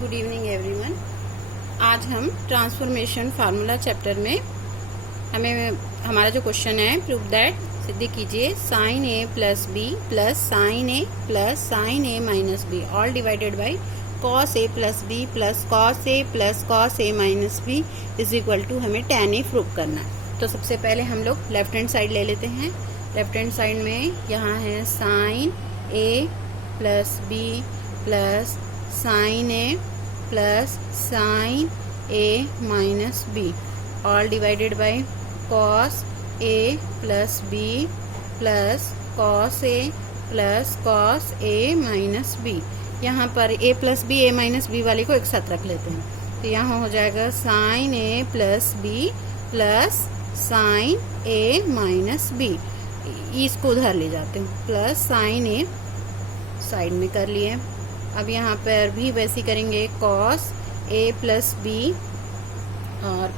Good evening everyone. आज हम transformation formula chapter में हमारा जो क्वेश्चन है, प्रूव दैट, सिद्ध कीजिए sine A plus B plus sine A plus sine A minus B all divided by cos A plus B plus cos A plus cos A minus B is equal to हमें tan A prove करना है। तो सबसे पहले हम लोग left hand side ले लेते हैं। लेफ्ट हैंड साइड में यहाँ है sine A plus B plus sine A plus sine A minus B all divided by cos A plus B plus cos A plus cos A minus B. यहाँ पर a plus B A minus B वाले को एक साथ रख लेते हैं। तो यहाँ हो जाएगा sign A plus B plus sine A minus B. इसको उधर ले जाते हैं, प्लस साइन ए साइड में कर लिए। अब यहाँ पर भी वैसे करेंगे, कॉस ए प्लस बी और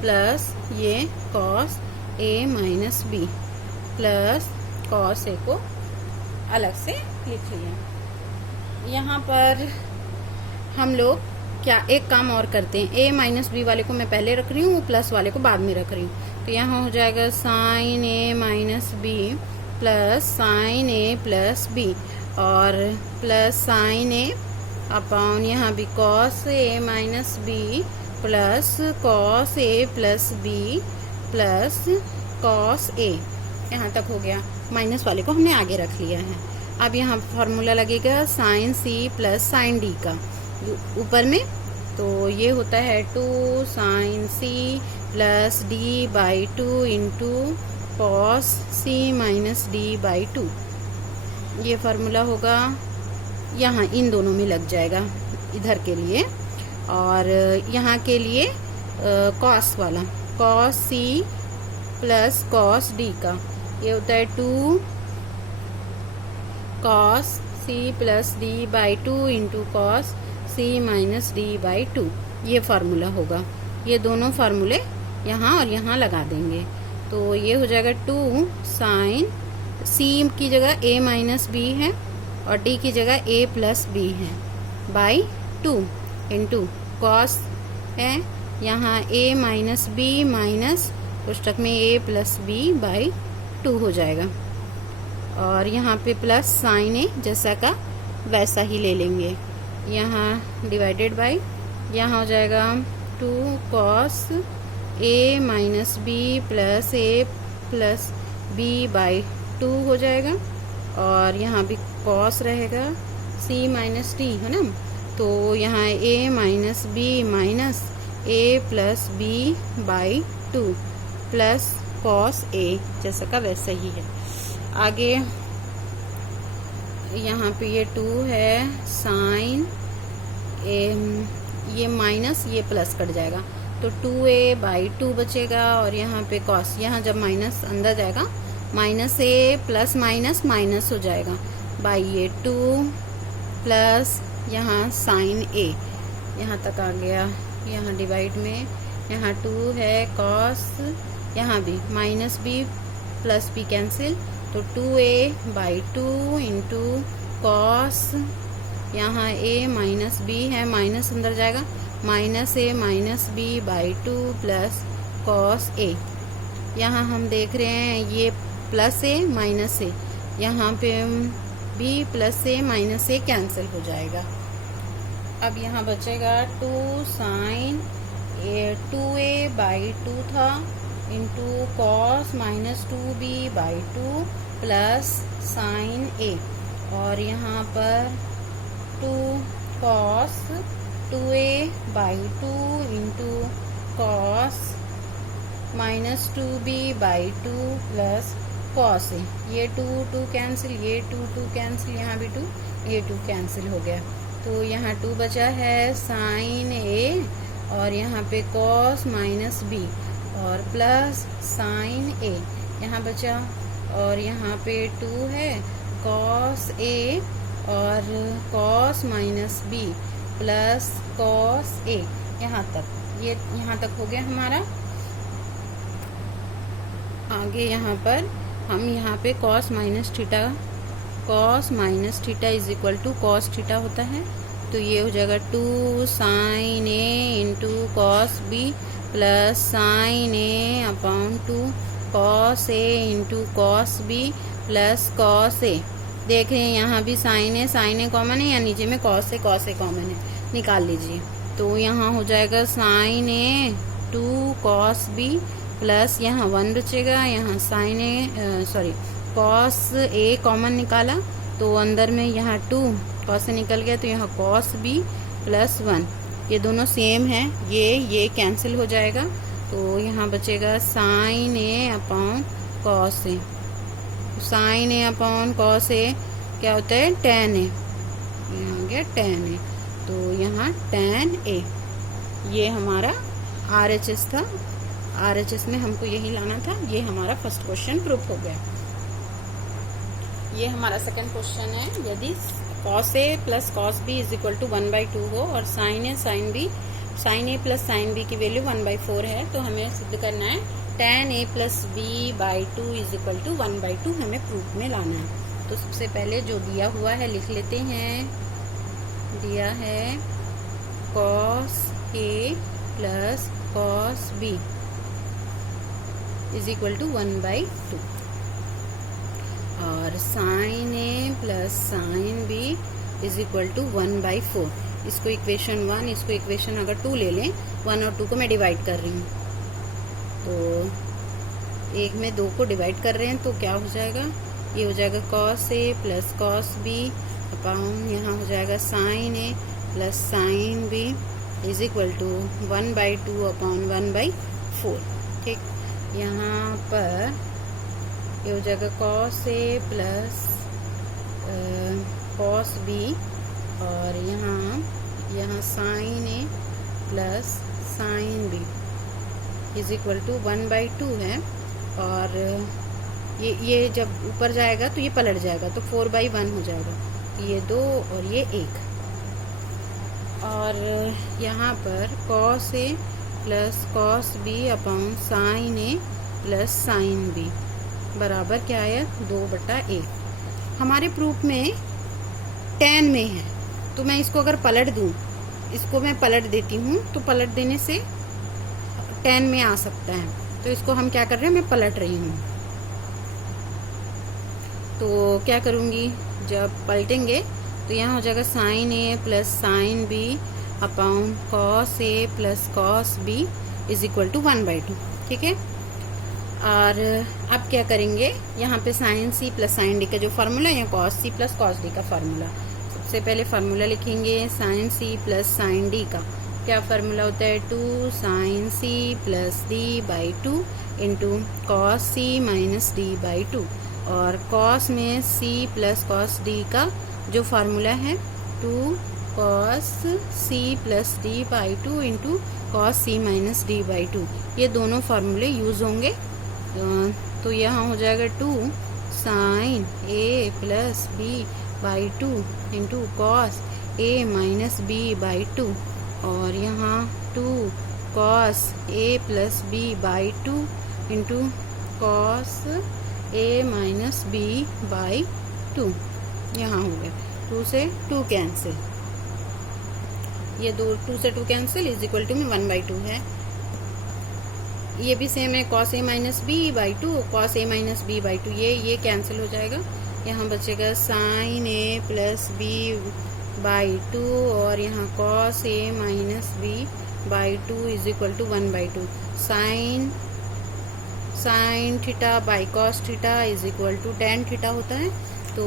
प्लस ये cos A minus B plus cos ए को अलग से लिख लिया। यहाँ पर हम लोग क्या एक काम और करते हैं, ए माइनस बी वाले को मैं पहले रख रही हूँ, प्लस वाले को बाद में रख रही हूँ। तो यहाँ हो जाएगा sign A minus B plus sine A plus B और प्लस साइन ए अपॉन यहाँ भी cos A minus B plus cos A plus B plus cos ए। यहाँ तक हो गया। माइनस वाले को हमने आगे रख लिया है। अब यहाँ फॉर्मूला लगेगा sine C plus sine D का ऊपर में। तो ये होता है 2 sine C plus D by 2 into cos C minus D by 2। ये फार्मूला होगा, यहाँ इन दोनों में लग जाएगा इधर के लिए। और यहाँ के लिए कॉस वाला, cos C plus cos D का, ये होता है 2 cos C plus D by 2 into cos C minus D by 2। ये फार्मूला होगा। ये दोनों फार्मूले यहाँ और यहाँ लगा देंगे। तो ये हो जाएगा 2 साइन सी की जगह a माइनस बी है और d की जगह a प्लस बी है बाई 2 इंटू कॉस है यहाँ a माइनस बी माइनस पुस्तक में a प्लस बी बाई 2 हो जाएगा। और यहाँ पे प्लस साइन ए जैसा का वैसा ही ले लेंगे। यहाँ डिवाइडेड बाई यहाँ हो जाएगा 2 cos a minus B plus a plus B by 2 हो जाएगा। और यहाँ भी कॉस रहेगा c माइनस डी है ना, तो यहाँ a minus B minus a plus B by 2 plus cos a जैसा का वैसा ही है। आगे यहाँ पे ये 2 है साइन ये माइनस ये प्लस कट जाएगा तो 2a बाई 2 बचेगा। और यहाँ पे कॉस, यहाँ जब माइनस अंदर जाएगा minus a plus minus minus हो जाएगा बाई ये 2 प्लस यहाँ साइन a। यहाँ तक आ गया। यहाँ डिवाइड में यहाँ 2 है कॉस, यहाँ भी minus b plus b cancel, तो 2a बाई 2 इंटू कॉस, यहाँ a माइनस b है, माइनस अंदर जाएगा, minus a minus b by 2 plus cos a। यहाँ हम देख रहे हैं ये प्लस a माइनस a, यहाँ पे b plus a minus a cancel हो जाएगा। अब यहाँ बचेगा 2 साइन 2a बाई 2 था into cos minus 2b by 2 plus sign a। और यहाँ पर 2 cos 2a by 2 into cos minus 2b by 2 plus cos a। ये 2 कैंसिल, ये 2 कैंसिल, यहाँ भी 2, ये 2 कैंसिल हो गया। तो यहाँ 2 बचा है साइन a और यहाँ पे कॉस माइनस b और प्लस साइन a यहाँ बचा। और यहाँ पे 2 है कॉस a और cos minus b plus cos a। यहाँ तक, ये यहाँ तक हो गया हमारा। आगे यहाँ पर हम यहाँ पे cos minus theta is equal to cos theta होता है तो ये हो जाएगा 2 sine A into cos B plus sine A upon 2 cos A into cos B plus cos A. देख रहे हैं यहाँ भी साइन ए कॉमन है, या नीचे में कॉस ए कॉमन है, निकाल लीजिए। तो यहाँ हो जाएगा साइन ए 2 कॉस बी प्लस यहाँ 1 बचेगा, यहाँ sign A cos A common निकाला तो अंदर में यहाँ 2 कॉस से निकल गया, तो यहाँ कॉस बी प्लस 1, ये दोनों सेम है, ये कैंसिल हो जाएगा। तो यहाँ बचेगा sign A upon cos A. Sign A upon cos A क्या होता है, टेन ए, यहाँ गया टेन ए, तो यहाँ टेन ए। ये हमारा RHS था, RHS में हमको यही लाना था। ये हमारा फर्स्ट क्वेश्चन प्रूफ हो गया। ये हमारा सेकंड क्वेश्चन है, यदि cos A plus cos B is equal to 1/2 हो और sin A plus sin B की वैल्यू 1/4 है, तो हमें सिद्ध करना है tan A plus B/2 is equal to 1/2 हमें प्रूफ में लाना है। तो सबसे पहले जो दिया हुआ है लिख लेते हैं। दिया है cos A plus cos B is equal to 1/2 और sin A plus sin B is equal to 1/4। इसको इक्वेशन 1, इसको इक्वेशन अगर 2 ले लें, 1 और 2 को मैं डिवाइड कर रही हूँ, तो एक में 2 को डिवाइड कर रहे हैं, तो क्या हो जाएगा, ये हो जाएगा cos A plus cos B upon यहाँ हो जाएगा sin A plus sin B is equal to 1/2 upon 1/4। ठीक, यहाँ पर ये हो जाएगा cos A plus cos B और यहाँ sin A plus sin B is equal to 1/2 है। और ये जब ऊपर जाएगा तो ये पलट जाएगा, तो 4/1 हो जाएगा, ये 2 और ये 1। और यहाँ पर cos A plus cos B upon sin A plus sin B बराबर क्या आया, 2/1। हमारे प्रूफ में tan में है, तो मैं इसको अगर पलट दूं, इसको मैं पलट देती हूँ, तो पलट देने से tan में आ सकता है। तो इसको हम क्या कर रहे हैं, मैं पलट रही हूँ। तो क्या करूँगी, जब पलटेंगे तो यहाँ हो जाएगा sin A plus sin B upon cos A plus cos B is equal to 1/2। ठीक है, और अब क्या करेंगे, यहाँ पे sin C plus sin D का जो फार्मूला है, या cos C plus cos D का फार्मूला। सबसे पहले फार्मूला लिखेंगे sin C plus sin D का। क्या फार्मूला होता है, 2 sin C plus D/2 into cos C minus D/2। और cos में C प्लस cos D का जो फार्मूला है 2 cos C plus D/2 into cos C minus D/2। ये दोनों फार्मूले यूज होंगे। तो यहाँ हो जाएगा 2 sin A plus B/2 into cos A minus B/2 और यहाँ 2 cos A plus B/2 into cos A minus B/2। यहाँ हो गया, 2 से 2 कैंसिल, ये 2 से 2 कैंसिल इज इक्वल टू में 1/2 है। ये भी सेम है, cos A minus B/2, cos A minus B/2, ये कैंसिल हो जाएगा। यहाँ बचेगा sin A प्लस B/2 और यहाँ cos A minus B/2 is equal to 1/2। Sine theta by cos theta is equal to tan theta होता है, तो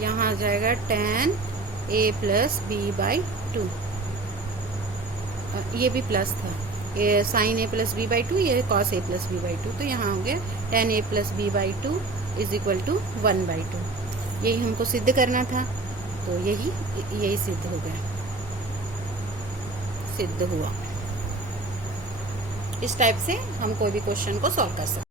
यहाँ आ जाएगा tan A प्लस B/2। ये भी प्लस था, ये sin A प्लस B/2, ये cos A प्लस B/2, तो यहाँ हो गया tan A plus B/2 is equal to 1/2। यही हमको सिद्ध करना था, तो यही सिद्ध हो गया, सिद्ध हुआ। इस टाइप से हम कोई भी क्वेश्चन को सॉल्व कर सकते हैं।